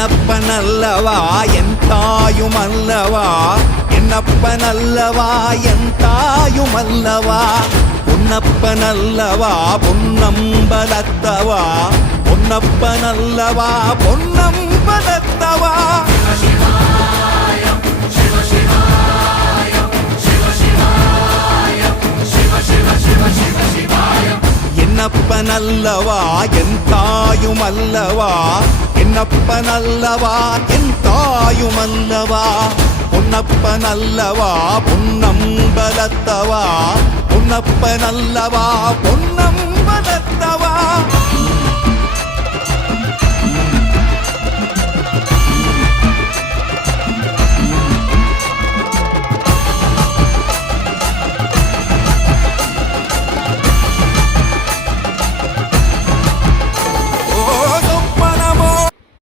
என்னப்பனல்லவா என் தாயுமல்லவா, என்னப்பனல்லவா என் தாயுமல்லவா, பொன்னப்பனல்லவா பொன்னம்பலத்தவா, பொன்னப்பனல்லவா பொன்னம்பலத்தவா. என்னப்பனல்லவா என் தாயுமல்லவா, என்னப்பனல்லவா என் தாயுமல்லவா, பொன்னப்பனல்லவா பொன்னம்பலத்தவா, பொன்னப்பனல்லவா பொன்னம்பலத்தவா.